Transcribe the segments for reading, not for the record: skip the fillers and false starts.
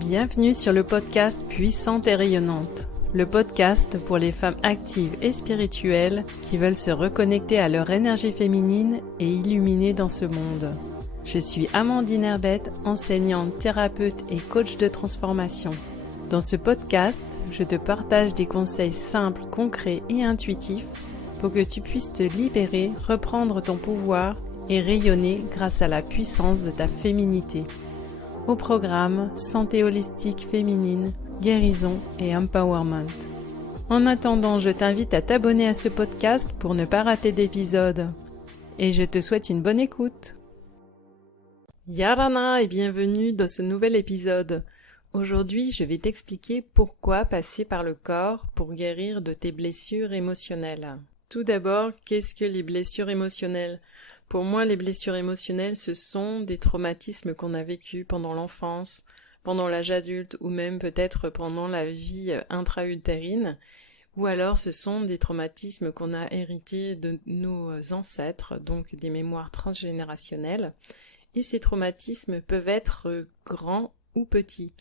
Bienvenue sur le podcast Puissante et rayonnante, le podcast pour les femmes actives et spirituelles qui veulent se reconnecter à leur énergie féminine et illuminée dans ce monde. Je suis Amandine Herbette, enseignante, thérapeute et coach de transformation. Dans ce podcast, je te partage des conseils simples, concrets et intuitifs pour que tu puisses te libérer, reprendre ton pouvoir et rayonner grâce à la puissance de ta féminité. Au programme Santé holistique féminine, guérison et empowerment. En attendant, je t'invite à t'abonner à ce podcast pour ne pas rater d'épisodes. Et je te souhaite une bonne écoute. Yarana et bienvenue dans ce nouvel épisode. Aujourd'hui, je vais t'expliquer pourquoi passer par le corps pour guérir de tes blessures émotionnelles. Tout d'abord, qu'est-ce que les blessures émotionnelles ? Pour moi, les blessures émotionnelles, ce sont des traumatismes qu'on a vécus pendant l'enfance, pendant l'âge adulte ou même peut-être pendant la vie intra-utérine. Ou alors ce sont des traumatismes qu'on a hérités de nos ancêtres, donc des mémoires transgénérationnelles. Et ces traumatismes peuvent être grands ou petits.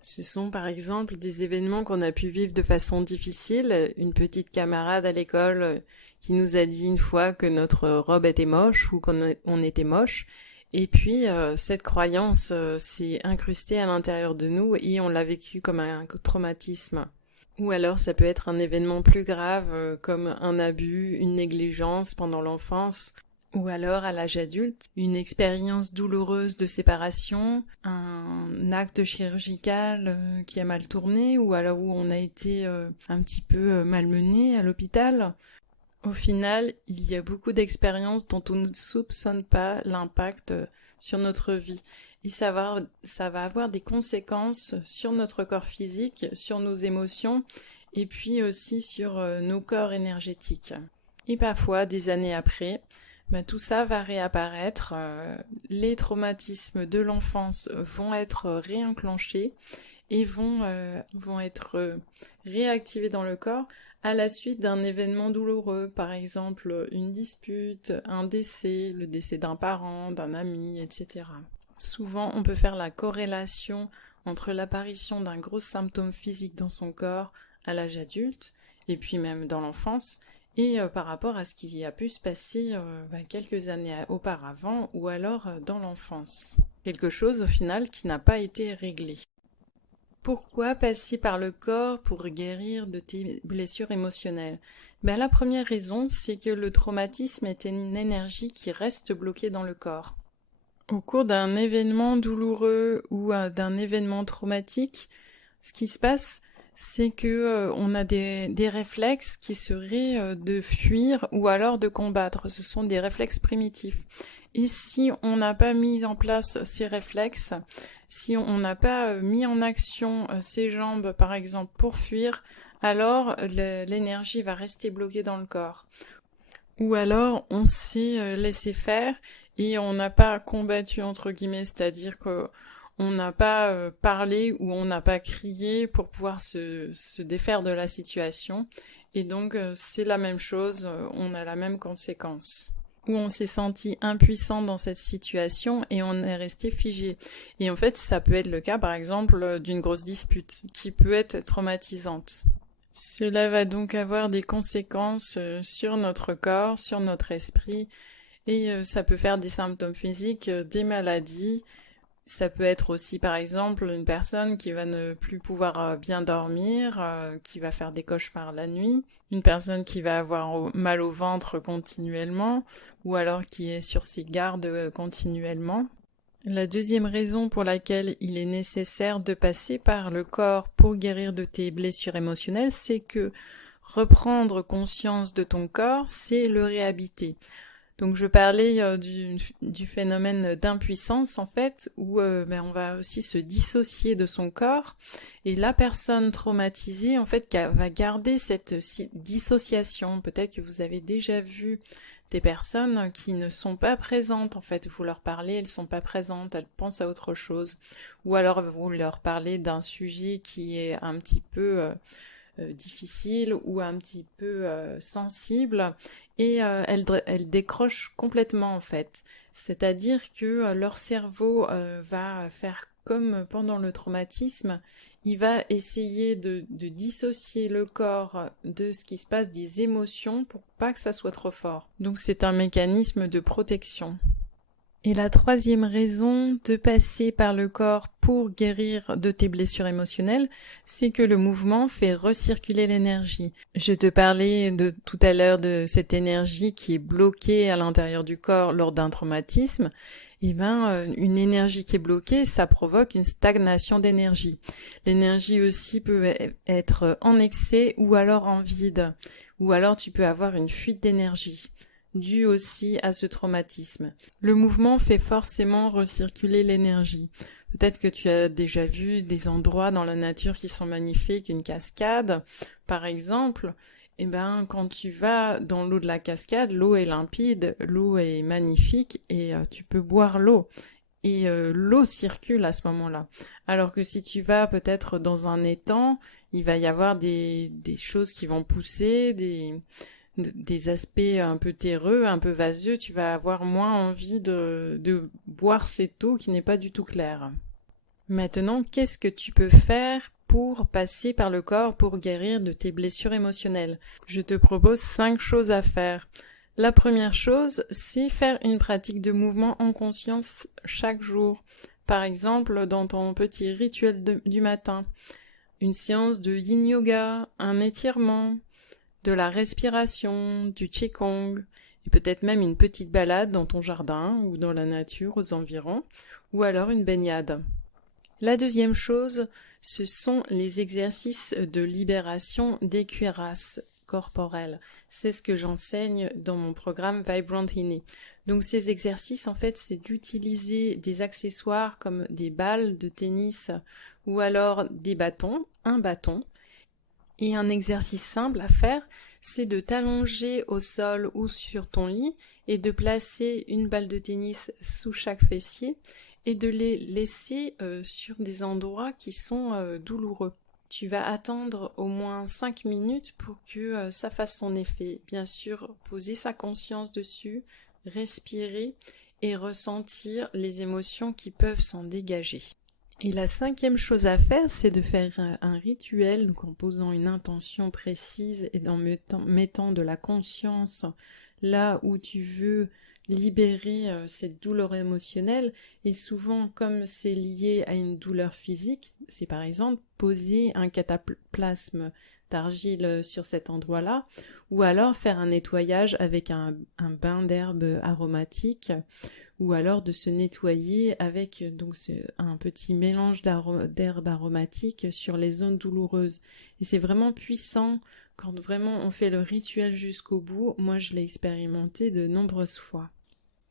Ce sont par exemple des événements qu'on a pu vivre de façon difficile. Une petite camarade à l'école qui nous a dit une fois que notre robe était moche ou qu'on était moche. Et puis cette croyance s'est incrustée à l'intérieur de nous et on l'a vécu comme un traumatisme. Ou alors ça peut être un événement plus grave comme un abus, une négligence pendant l'enfance. Ou alors, à l'âge adulte, une expérience douloureuse de séparation, un acte chirurgical qui a mal tourné, ou alors où on a été un petit peu malmené à l'hôpital. Au final, il y a beaucoup d'expériences dont on ne soupçonne pas l'impact sur notre vie. Et ça va avoir des conséquences sur notre corps physique, sur nos émotions, et puis aussi sur nos corps énergétiques. Et parfois, des années après, tout ça va réapparaître, les traumatismes de l'enfance vont être réenclenchés et vont être réactivés dans le corps à la suite d'un événement douloureux, par exemple une dispute, un décès, le décès d'un parent, d'un ami, etc. Souvent, on peut faire la corrélation entre l'apparition d'un gros symptôme physique dans son corps à l'âge adulte, et puis même dans l'enfance, et par rapport à ce qui a pu se passer quelques années auparavant ou alors dans l'enfance. Quelque chose au final qui n'a pas été réglé. Pourquoi passer par le corps pour guérir de tes blessures émotionnelles ? La première raison, c'est que le traumatisme est une énergie qui reste bloquée dans le corps. Au cours d'un événement douloureux ou d'un événement traumatique, ce qui se passe, c'est que on a des réflexes qui seraient de fuir ou alors de combattre. Ce sont des réflexes primitifs. Et si on n'a pas mis en place ces réflexes, si on n'a pas mis en action ses jambes, par exemple, pour fuir, alors l'énergie va rester bloquée dans le corps. Ou alors on s'est laissé faire et on n'a pas combattu, entre guillemets, c'est-à-dire que on n'a pas parlé ou on n'a pas crié pour pouvoir se défaire de la situation. Et donc, c'est la même chose, on a la même conséquence. Où on s'est senti impuissant dans cette situation et on est resté figé. Et en fait, ça peut être le cas, par exemple, d'une grosse dispute qui peut être traumatisante. Cela va donc avoir des conséquences sur notre corps, sur notre esprit, et ça peut faire des symptômes physiques, des maladies. Ça peut être aussi, par exemple, une personne qui va ne plus pouvoir bien dormir, qui va faire des cauchemars la nuit, une personne qui va avoir mal au ventre continuellement, ou alors qui est sur ses gardes continuellement. La deuxième raison pour laquelle il est nécessaire de passer par le corps pour guérir de tes blessures émotionnelles, c'est que reprendre conscience de ton corps, c'est le réhabiter. Donc je parlais du phénomène d'impuissance en fait, où on va aussi se dissocier de son corps, et la personne traumatisée en fait va garder cette dissociation. Peut-être que vous avez déjà vu des personnes qui ne sont pas présentes en fait, vous leur parlez, elles sont pas présentes, elles pensent à autre chose, ou alors vous leur parlez d'un sujet qui est un petit peu difficile ou un petit peu sensible, et elles décrochent complètement en fait. C'est-à-dire que leur cerveau va faire comme pendant le traumatisme, il va essayer de dissocier le corps de ce qui se passe, des émotions, pour pas que ça soit trop fort. Donc c'est un mécanisme de protection. Et la troisième raison de passer par le corps pour guérir de tes blessures émotionnelles, c'est que le mouvement fait recirculer l'énergie. Je te parlais tout à l'heure de cette énergie qui est bloquée à l'intérieur du corps lors d'un traumatisme. Une énergie qui est bloquée, ça provoque une stagnation d'énergie. L'énergie aussi peut être en excès ou alors en vide. Ou alors tu peux avoir une fuite d'énergie, due aussi à ce traumatisme. Le mouvement fait forcément recirculer l'énergie. Peut-être que tu as déjà vu des endroits dans la nature qui sont magnifiques, une cascade, par exemple. Quand tu vas dans l'eau de la cascade, l'eau est limpide, l'eau est magnifique et tu peux boire l'eau. Et l'eau circule à ce moment-là. Alors que si tu vas peut-être dans un étang, il va y avoir des choses qui vont pousser, des aspects un peu terreux, un peu vaseux, tu vas avoir moins envie de boire cette eau qui n'est pas du tout claire. Maintenant, qu'est-ce que tu peux faire pour passer par le corps pour guérir de tes blessures émotionnelles? Je te propose 5 choses à faire. La première chose, c'est faire une pratique de mouvement en conscience chaque jour. Par exemple, dans ton petit rituel du matin, une séance de yin yoga, un étirement, de la respiration, du qigong, et peut-être même une petite balade dans ton jardin ou dans la nature aux environs, ou alors une baignade. La deuxième chose, ce sont les exercices de libération des cuirasses corporelles. C'est ce que j'enseigne dans mon programme Vibrant Healing. Donc ces exercices, en fait, c'est d'utiliser des accessoires comme des balles de tennis ou alors des bâtons, un bâton. Et un exercice simple à faire, c'est de t'allonger au sol ou sur ton lit et de placer une balle de tennis sous chaque fessier et de les laisser sur des endroits qui sont douloureux. Tu vas attendre au moins 5 minutes pour que ça fasse son effet. Bien sûr, poser sa conscience dessus, respirer et ressentir les émotions qui peuvent s'en dégager. Et la 5e chose à faire, c'est de faire un rituel, donc en posant une intention précise et en mettant de la conscience là où tu veux libérer cette douleur émotionnelle. Et souvent, comme c'est lié à une douleur physique, c'est par exemple poser un cataplasme d'argile sur cet endroit-là, ou alors faire un nettoyage avec un bain d'herbe aromatique, ou alors de se nettoyer avec un petit mélange d'herbes aromatiques sur les zones douloureuses. Et c'est vraiment puissant quand vraiment on fait le rituel jusqu'au bout. Moi, je l'ai expérimenté de nombreuses fois.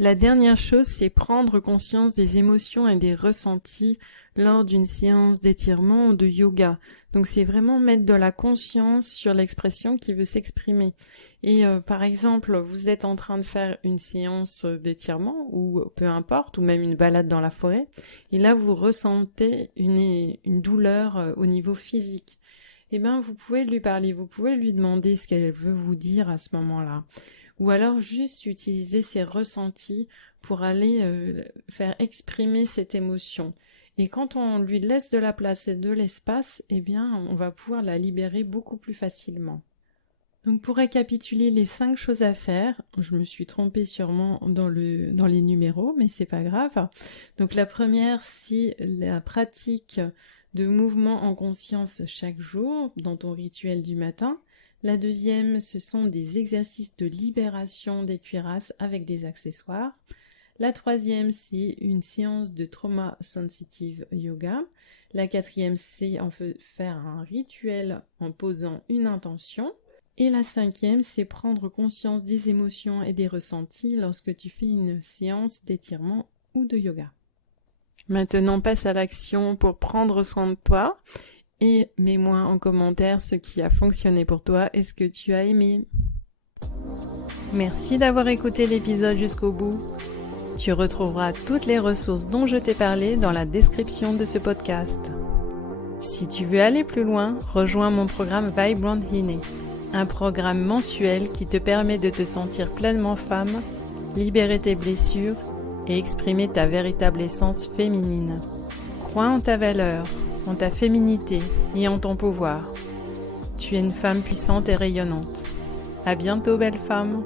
La dernière chose, c'est prendre conscience des émotions et des ressentis lors d'une séance d'étirement ou de yoga. Donc c'est vraiment mettre de la conscience sur l'expression qui veut s'exprimer. Et par exemple, vous êtes en train de faire une séance d'étirement ou peu importe, ou même une balade dans la forêt, et là vous ressentez une douleur au niveau physique. Vous pouvez lui parler, vous pouvez lui demander ce qu'elle veut vous dire à ce moment-là. Ou alors juste utiliser ses ressentis pour aller faire exprimer cette émotion. Et quand on lui laisse de la place et de l'espace, on va pouvoir la libérer beaucoup plus facilement. Donc pour récapituler les 5 choses à faire, je me suis trompée sûrement dans les numéros, mais c'est pas grave. Donc la première, c'est la pratique de mouvement en conscience chaque jour dans ton rituel du matin. La deuxième, ce sont des exercices de libération des cuirasses avec des accessoires. La troisième, c'est une séance de trauma sensitive yoga. La quatrième, c'est faire un rituel en posant une intention. Et la 5e, c'est prendre conscience des émotions et des ressentis lorsque tu fais une séance d'étirement ou de yoga. Maintenant, passe à l'action pour prendre soin de toi. Et mets-moi en commentaire ce qui a fonctionné pour toi et ce que tu as aimé. Merci d'avoir écouté l'épisode jusqu'au bout. Tu retrouveras toutes les ressources dont je t'ai parlé dans la description de ce podcast. Si tu veux aller plus loin, rejoins mon programme Vibrant Healing, un programme mensuel qui te permet de te sentir pleinement femme, libérer tes blessures et exprimer ta véritable essence féminine. Crois en ta valeur, en ta féminité et en ton pouvoir. Tu es une femme puissante et rayonnante. À bientôt, belle femme!